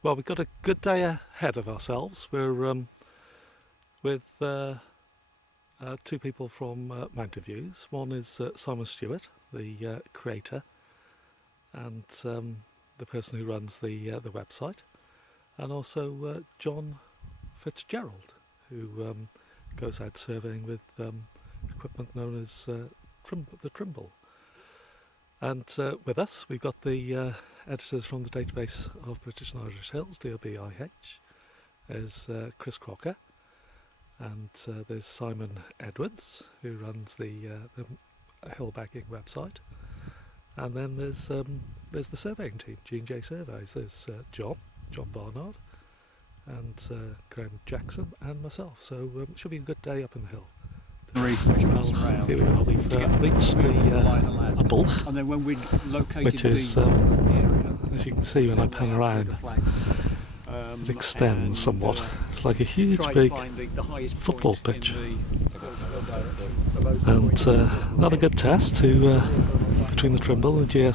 Well, we've got a good day ahead of ourselves. We're with two people from MountainViews. One is Simon Stewart, the creator, and the person who runs the website, and also John Fitzgerald, who goes out surveying with equipment known as the Trimble. And with us, we've got the editors from the Database of British and Irish Hills, DoBIH. There's Chris Crocker, and there's Simon Edwards, who runs the hill bagging website. And then there's the surveying team, GandJ Surveys. There's John Barnard, and Graham Jackson, and myself. So it should be a good day up in the hill. Well, here we are. We've reached a bwlch, and then when we located which is, as you can see when I pan around, it extends somewhat. It's like a huge big football pitch. And another good test between the Trimble and the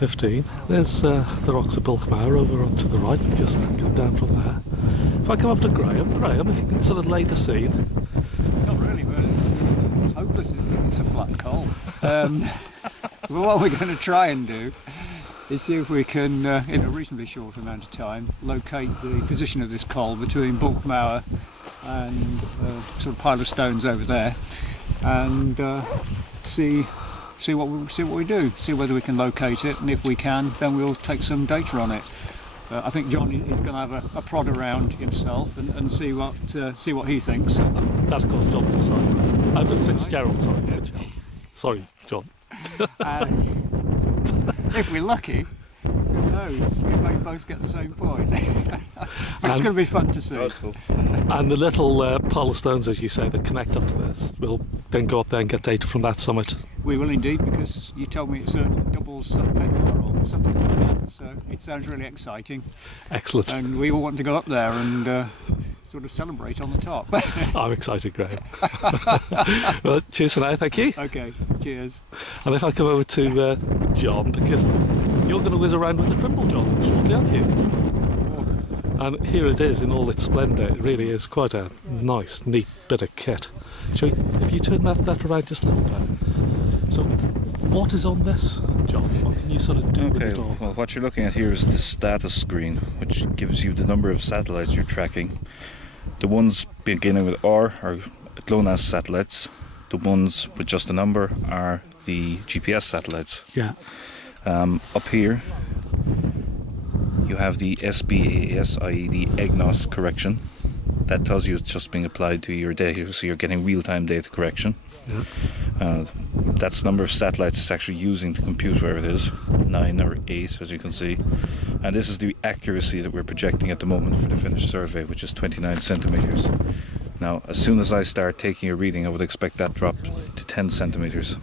GS15. There's the rocks of Bulkmauer over onto the right, just come down from there. If I come up to Graham, if you can sort of lay the scene. Not really, it's hopeless, isn't it? It's a flat coal. But what we're going to try and do is see if we can, in a reasonably short amount of time, locate the position of this coal between Bulkmauer and sort of pile of stones over there, and see what we do, see whether we can locate it, and if we can, then we'll take some data on it. I think John is going to have a prod around himself and see what he thinks. That of course John from side. I'm a Fitzgerald side. Sorry, John. If we're lucky, who knows? We may both get the same point. But it's going to be fun to see. Cool. And the little pile of stones, as you say, that connect up to this, we'll then go up there and get data from that summit. We will indeed, because you told me it's a double Sub-Pedwar or something like that, so it sounds really exciting. Excellent. And we all want to go up there and sort of celebrate on the top. I'm excited, Graham. Well, cheers for now, thank you. Okay, cheers. And if I come over to John, because you're going to whiz around with the Trimble, John, shortly, aren't you? And here it is in all its splendour. It really is quite a nice, neat bit of kit. If you turn that around just a little bit. So, what is on this, John? What can you sort of do with it all? Well, what you're looking at here is the status screen, which gives you the number of satellites you're tracking. The ones beginning with R are GLONASS satellites. The ones with just a number are the GPS satellites. Yeah. Up here, you have the SBAS, i.e. the EGNOS correction. That tells you it's just being applied to your data, so you're getting real-time data correction. Yeah. That's the number of satellites it's actually using to compute where it is, 9 or 8 as you can see. And this is the accuracy that we're projecting at the moment for the finished survey, which is 29 centimetres. Now, as soon as I start taking a reading, I would expect that drop to 10 centimetres.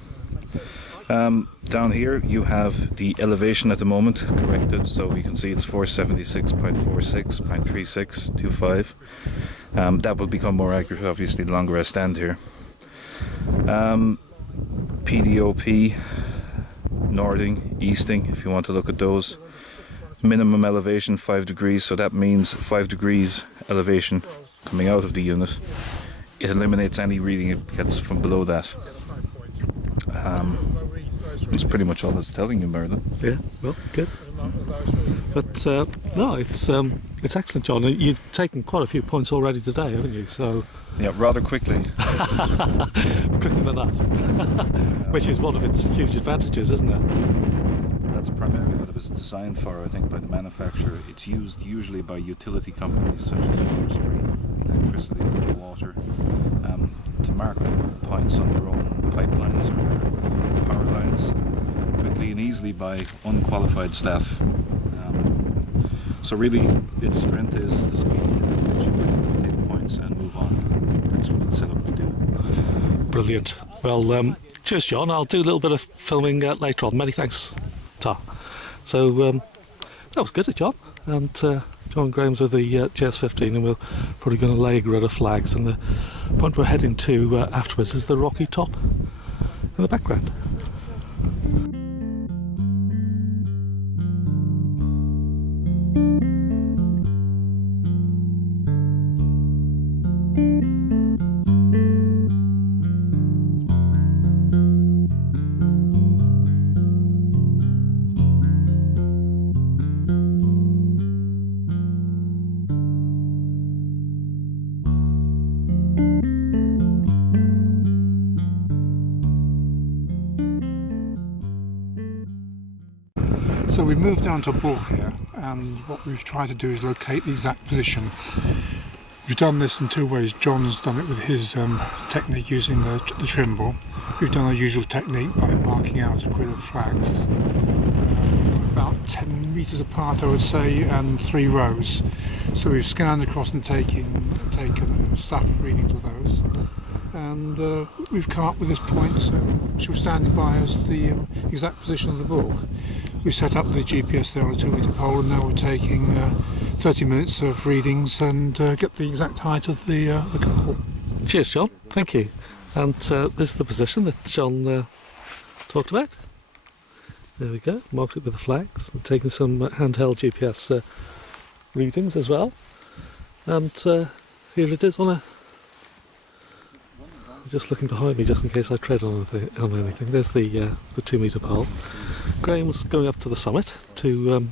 Down here you have the elevation at the moment corrected, so you can see it's 476.46, 0.3625. That will become more accurate obviously the longer I stand here. PDOP, northing, easting, if you want to look at those. Minimum elevation 5 degrees, so that means 5 degrees elevation coming out of the unit. It eliminates any reading it gets from below that. It's pretty much all it's telling you, Merlin. Yeah, well, good. But no, it's excellent, John. You've taken quite a few points already today, haven't you? So yeah, rather quickly. Quicker than us. Which is one of its huge advantages, isn't it? That's primarily what it was designed for, I think, by the manufacturer. It's used usually by utility companies such as forestry, electricity, water, to mark points on their own pipelines or power lines quickly and easily by unqualified staff. So really its strength is the speed at which you take points and move on. That's what it's set up to do. Brilliant. Well, cheers, John. I'll do a little bit of filming later on. Many thanks, Ta. So that was good, John. And John Graham's with the GS15, and we're probably going to lay a grid of flags. And the point we're heading to afterwards is the rocky top in the background. So we've moved down to bwlch here, and what we've tried to do is locate the exact position. We've done this in two ways. John's done it with his technique using the Trimble. We've done our usual technique by marking out a grid of flags, about 10 metres apart I would say, and 3 rows. So we've scanned across and taken staff readings with those. And we've come up with this point, which was standing by as the exact position of the bwlch. We set up the GPS there on a 2-metre pole, and now we're taking 30 minutes of readings and get the exact height of the coal. Cheers, John. Thank you. And this is the position that John talked about. There we go. Marked it with the flags. And taking some handheld GPS readings as well. And here it is on a... Just looking behind me, just in case I tread on anything. There's the 2-metre pole. Graham's going up to the summit to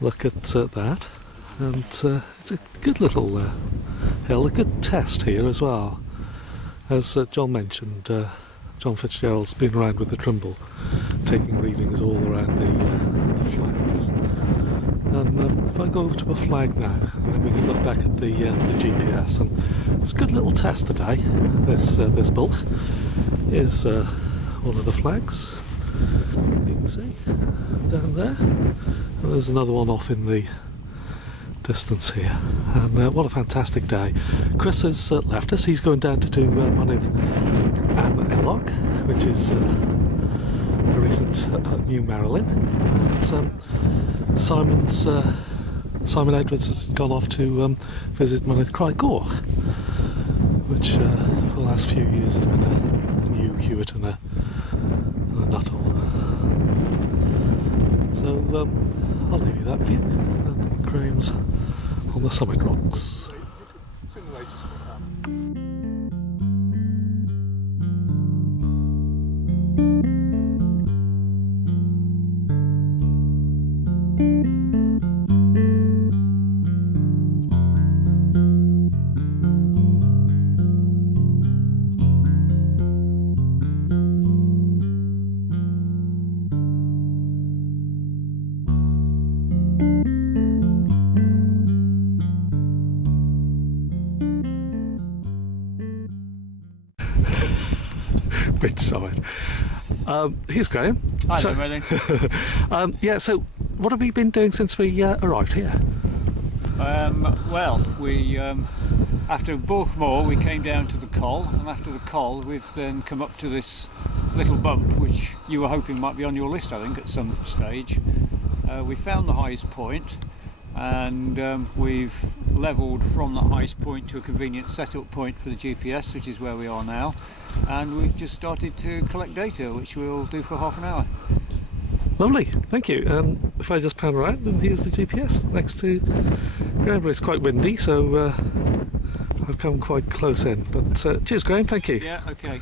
look at that, and it's a good little hill, a good test here as well. As John mentioned, John Fitzgerald's been around with the Trimble, taking readings all around the flags. And if I go over to a flag now, and then we can look back at the GPS, and it's a good little test today. This bwlch is one of the flags. You can see down there, and there's another one off in the distance here. And what a fantastic day! Chris has left us. He's going down to do one of Elog, which is a recent new Marilyn. And Simon Edwards has gone off to visit Cae Hir, which for the last few years has been a new Hewitt and a Nuttall. So I'll leave you that view, and Graham's on the summit rocks. Which summit? Here's Graham. Hi, Merlin. Yeah, so what have we been doing since we arrived here? Well, we after bwlch Moor we came down to the Col, and after the Col we've then come up to this little bump which you were hoping might be on your list, I think, at some stage. We found the highest point, and we've levelled from that highest point to a convenient setup point for the GPS, which is where we are now, and we've just started to collect data, which we'll do for half an hour. Lovely, thank you. If I just pan around, and here's the GPS next to Graham. It's quite windy, so I've come quite close in. But cheers, Graham, thank you. Yeah, okay.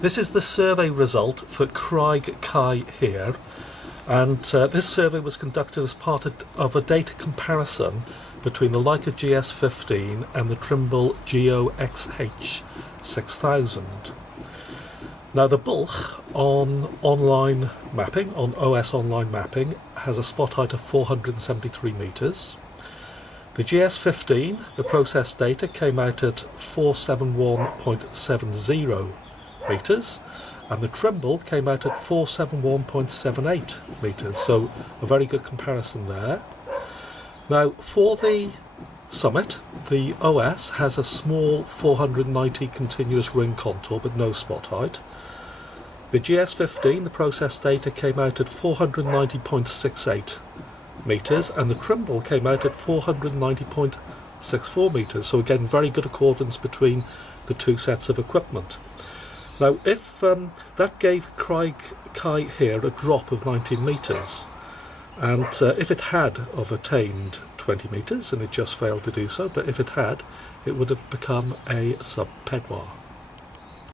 This is the survey result for Cae Hir, and this survey was conducted as part of a data comparison between the Leica GS15 and the Trimble GeoXH 6000. Now the bwlch on online mapping, on OS online mapping, has a spot height of 473 metres. The GS15, the process data, came out at 471.70 metres, and the Trimble came out at 471.78 metres, so a very good comparison there. Now for the summit, the OS has a small 490 continuous ring contour but no spot height. The GS15, the process data, came out at 490.68 metres, and the Trimble came out at 490.64 metres. So again, very good accordance between the two sets of equipment. Now, if that gave Cae Hir a drop of 19 metres, and if it had have attained 20 metres, and it just failed to do so, but if it had, it would have become a Sub-Pedwar.